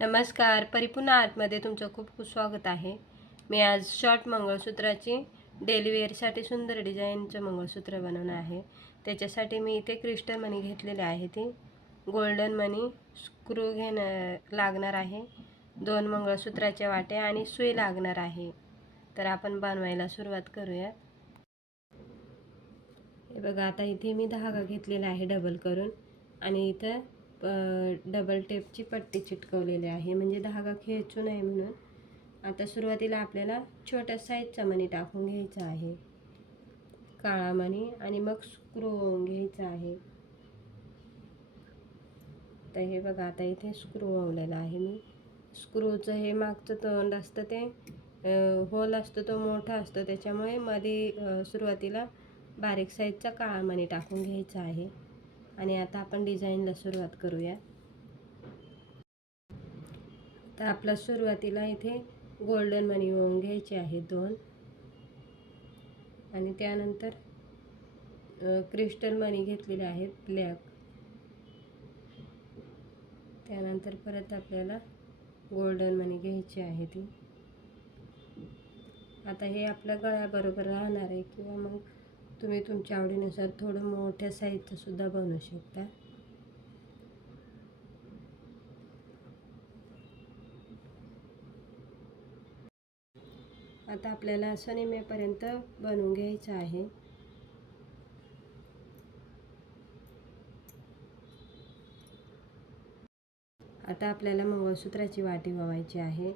नमस्कार. परिपूर्ण आर्टमध्ये तुमचं खूप खूप स्वागत आहे. मी आज शॉर्ट मंगळसूत्राची डेली वेअरसाठी सुंदर डिझाईनचं मंगळसूत्र बनवणं आहे. त्याच्यासाठी मी इथे क्रिस्टल मनी घेतलेले आहे ती. गोल्डन मनी स्क्रू घेणं लागणार आहे. दोन मंगळसूत्राच्या वाट्या आणि सुई लागणार आहे. तर आपण बनवायला सुरुवात करूया. हे बघा आता इथे मी धागा घेतलेला आहे डबल करून. आणि इथं डबल टेपची पट्टी चिटकवलेली आहे. म्हणजे धागा खेचू नये म्हणून. आता सुरुवातीला आपल्याला छोट्या साईजचा मणी टाकून घ्यायचा आहे. काळा मणी आणि मग स्क्रू घ्यायचा आहे. तर हे बघा आता इथे स्क्रू ओवलेला आहे मी. स्क्रूचं हे मागचं तोंड असतं ते. होल असतो तो मोठा असतो. त्याच्यामुळे मध्ये सुरुवातीला बारीक साईजचा काळा मणी टाकून घ्यायचा आहे. आणि आता आपण डिझाईनला सुरुवात करूया. तर आपला सुरुवातीला इथे गोल्डन मनी होऊन घ्यायचे आहे दोन. आणि त्यानंतर क्रिस्टल मनी घेतलेले आहेत ब्लॅक. त्यानंतर परत आपल्याला गोल्डन मनी घ्यायची आहे ती. आता हे आपल्या गळ्याबरोबर राहणार आहे किंवा मग तुम्ही तुमच्या आवडीनुसार थोडं मोठ्या साईजचंसुद्धा बनवू शकता. आता आपल्याला असं निमेपर्यंत बनवून घ्यायचं आहे. आता आपल्याला मंगळसूत्राची वाटी ववायची आहे.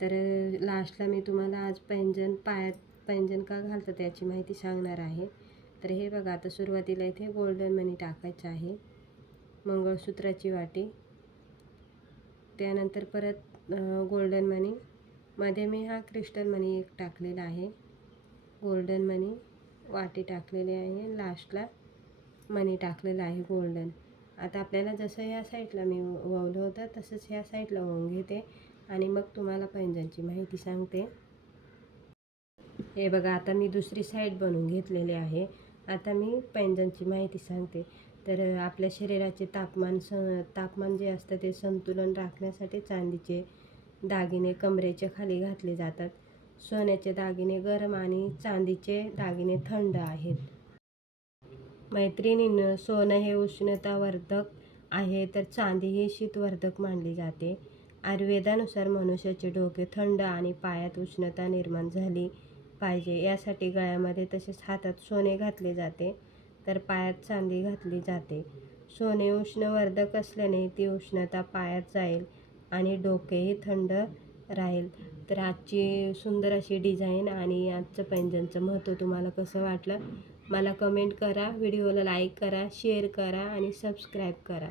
तर लास्टला मी तुम्हाला आज पैंजण पायात पैंजण का घालतं त्याची माहिती सांगणार आहे. तर हे बघा आता सुरुवातीला इथे गोल्डन मनी टाकायचं आहे. मंगळसूत्राची वाटी. त्यानंतर परत गोल्डन मनी मध्ये मी हा क्रिस्टल मनी एक टाकलेला आहे. गोल्डन मनी वाटी टाकलेली आहे. लास्टला मनी टाकलेला आहे गोल्डन आता आपल्याला जसं ह्या साईडला मी ववलं होतं तसंच ह्या साईडला वळून घेते. आणि मग तुम्हाला पैंजणची माहिती सांगते. हे बघा आता मी दुसरी साईड बनवून घेतलेली आहे. आता मी पैंजणची माहिती सांगते. तर आपल्या शरीराचे तापमान स तापमान जे असतं ते संतुलन राखण्यासाठी चांदीचे दागिने कमरेच्या खाली घातले जातात. सोन्याचे दागिने गरम आणि चांदीचे दागिने थंड आहेत. मैत्रिणीनं सोनं हे उष्णतावर्धक आहे तर चांदी ही शीतवर्धक मानली जाते. आयुर्वेदानुसार मनुष्याचे डोके थंड आणि पायात उष्णता निर्माण झाली. पाहिजे. यासाठी गळ्यामध्ये तसेच हातात सोने घातले जाते तर पायात चांदी घातली जाते. सोने उष्णवर्धक असल्याने ती उष्णता पायात जाईल आणि डोकेही थंड राहील. तर आजची सुंदर अशी डिझाईन आणि आजचं पैंजणचं महत्त्व तुम्हाला कसं वाटलं? मला कमेंट करा व्हिडिओला लाईक करा शेअर करा आणि सबस्क्राईब करा.